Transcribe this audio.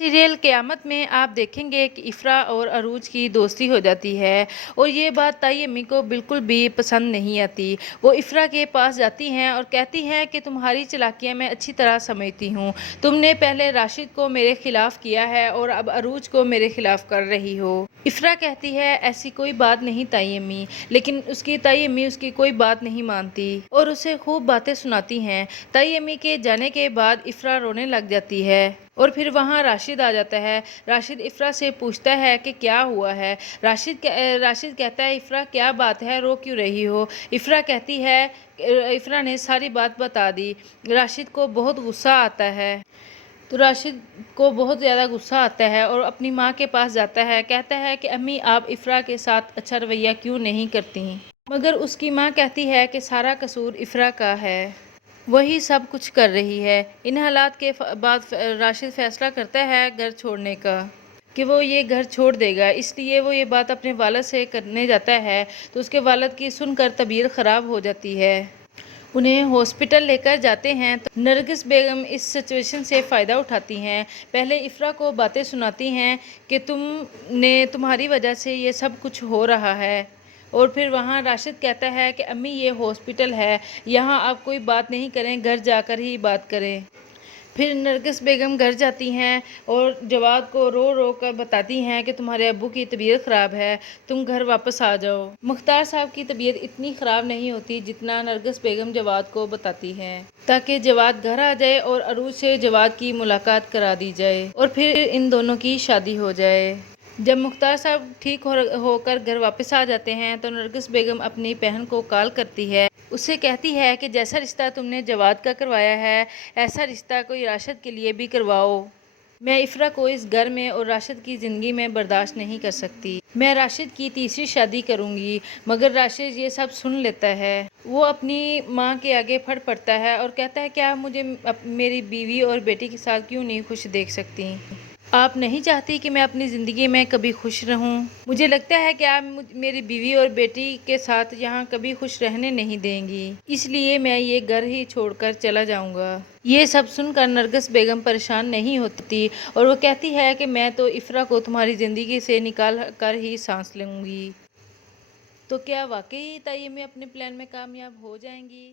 Serial क़यामत में आप देखेंगे कि इफ़रा और अरूज की दोस्ती हो जाती है और ये बात ताई अम्मी को बिल्कुल भी पसंद नहीं आती। वो इफ़रा के पास जाती हैं और कहती हैं कि तुम्हारी चालाकियाँ मैं अच्छी तरह समझती हूँ। तुमने पहले राशिद को मेरे ख़िलाफ़ किया है और अब अरूज को मेरे ख़िलाफ़ कर रही हो। इफ़रा कहती है ऐसी कोई बात नहीं ताई अम्मी, लेकिन उसकी ताई अम्मी उसकी कोई बात नहीं मानती और उसे खूब बातें सुनाती हैं। ताई अम्मी के जाने के बाद इफ़रा रोने लग जाती है और फिर वहाँ राशिद आ जाता है। राशिद इफ़रा से पूछता है कि क्या हुआ है। राशिद कहता है इफ़रा क्या बात है, रो क्यों रही हो। इफ़रा कहती है, इफ़रा ने सारी बात बता दी। राशिद को बहुत गुस्सा आता है तो राशिद को बहुत ज़्यादा गुस्सा आता है और अपनी माँ के पास जाता है। कहता है कि अम्मी आप इफ़रा के साथ अच्छा रवैया क्यों नहीं करती। मगर उसकी माँ कहती है कि सारा कसूर इफ़रा का है, वही सब कुछ कर रही है। इन हालात के बाद राशिद फ़ैसला करता है घर छोड़ने का, कि वो ये घर छोड़ देगा। इसलिए वो ये बात अपने वालिद से करने जाता है तो उसके वालिद की सुनकर तबीयत ख़राब हो जाती है। उन्हें हॉस्पिटल लेकर जाते हैं तो नरगिस बेगम इस सिचुएशन से फ़ायदा उठाती हैं। पहले इफ़रा को बातें सुनाती हैं कि तुम्हारी वजह से ये सब कुछ हो रहा है और फिर वहाँ राशिद कहता है कि अम्मी ये हॉस्पिटल है, यहाँ आप कोई बात नहीं करें, घर जाकर ही बात करें। फिर नरगिस बेगम घर जाती हैं और जवाद को रो रो कर बताती हैं कि तुम्हारे अब्बू की तबीयत ख़राब है, तुम घर वापस आ जाओ। मुख्तार साहब की तबीयत इतनी ख़राब नहीं होती जितना नरगिस बेगम जवाद को बताती हैं, ताकि जवाद घर आ जाए और अरूज से जवाद की मुलाकात करा दी जाए और फिर इन दोनों की शादी हो जाए। जब मुख्तार साहब ठीक होकर घर वापस आ जाते हैं तो नरगिस बेगम अपनी बहन को कॉल करती है। उससे कहती है कि जैसा रिश्ता तुमने जवाद का करवाया है ऐसा रिश्ता कोई राशिद के लिए भी करवाओ। मैं इफ़रा को इस घर में और राशिद की ज़िंदगी में बर्दाश्त नहीं कर सकती। मैं राशिद की तीसरी शादी करूंगी। मगर राशिद ये सब सुन लेता है। वो अपनी माँ के आगे फट पड़ता है और कहता है क्या मुझे मेरी बीवी और बेटी के साथ क्यों नहीं खुश देख सकती। आप नहीं चाहती कि मैं अपनी ज़िंदगी में कभी खुश रहूं। मुझे लगता है कि आप मेरी बीवी और बेटी के साथ यहाँ कभी खुश रहने नहीं देंगी, इसलिए मैं ये घर ही छोड़कर चला जाऊंगा। ये सब सुनकर नरगिस बेगम परेशान नहीं होती और वो कहती है कि मैं तो इफ़रा को तुम्हारी ज़िंदगी से निकाल कर ही सांस लूँगी। तो क्या वाकई ताई अम्मी अपने प्लान में कामयाब हो जाएंगी?